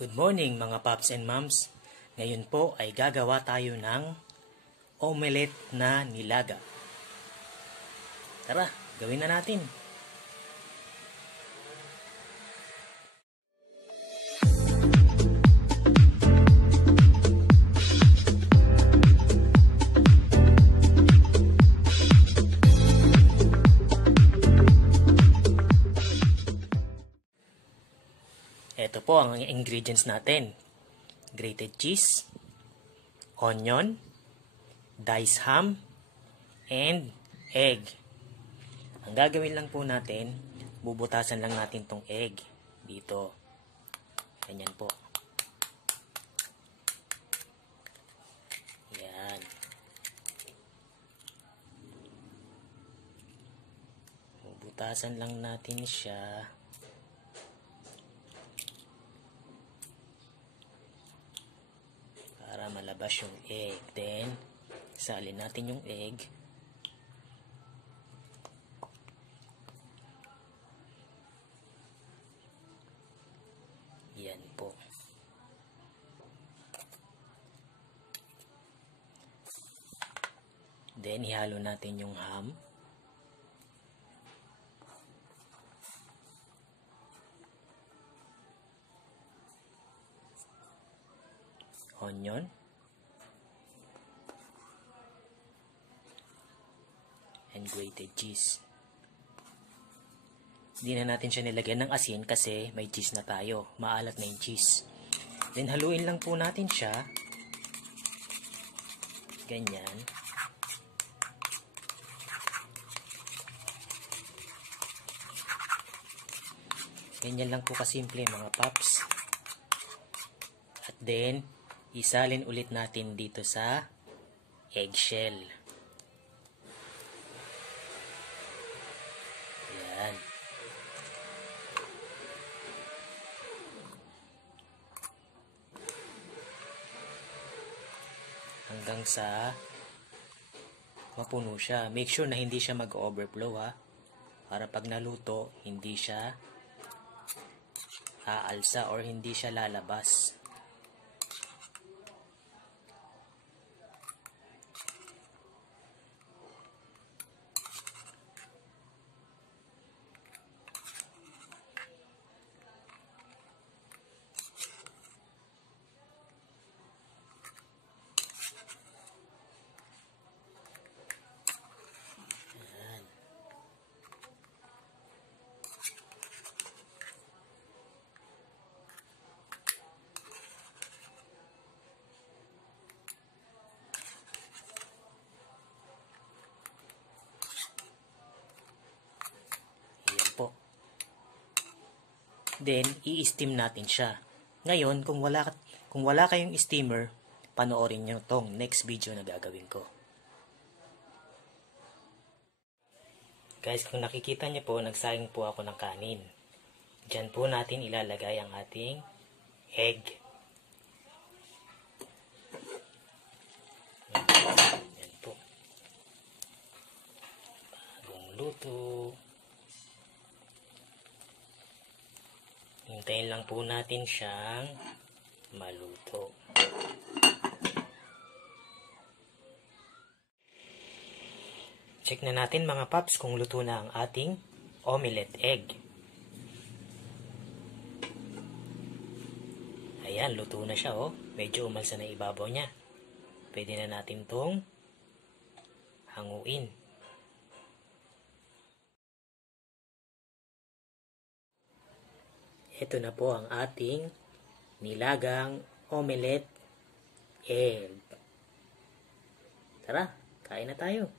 Good morning mga paps and moms. Ngayon po ay gagawa tayo ng omelette na nilaga. Tara, gawin na natin. Ito po ang ingredients natin. Grated cheese, onion, diced ham, and egg. Ang gagawin lang po natin, bubutasan lang natin tong egg dito. Ganyan po. Yan. Bubutasan lang natin siya. Para malabas yung egg. Then, salin natin yung egg. Yan po. Then, ihalo natin yung ham. Onion. And grated cheese. Hindi na natin siya nilagyan ng asin kasi may cheese na tayo. Maalat na yung cheese. Then haluin lang po natin siya. Ganyan. Ganyan lang po kasimple mga paps. At then, isalin ulit natin dito sa eggshell. Yan. Hanggang sa mapuno siya. Make sure na hindi siya mag-overflow ha. Para pag naluto, hindi siya aalsa or hindi siya lalabas. Then, i-steam natin siya. Ngayon, kung wala kayong steamer, panoorin nyo tong next video na gagawin ko. Guys, kung nakikita nyo po, nagsayang po ako ng kanin. Diyan po natin ilalagay ang ating egg. Yan po. Bagong luto. Hintayin lang po natin siyang maluto. Check na natin mga paps kung luto na ang ating omelette egg. Ayan, luto na siya oh. Medyo umalsa na ibabaw niya. Pwede na natin tong hanguin. Ito na po ang ating nilagang omelette egg. Tara, kain na tayo.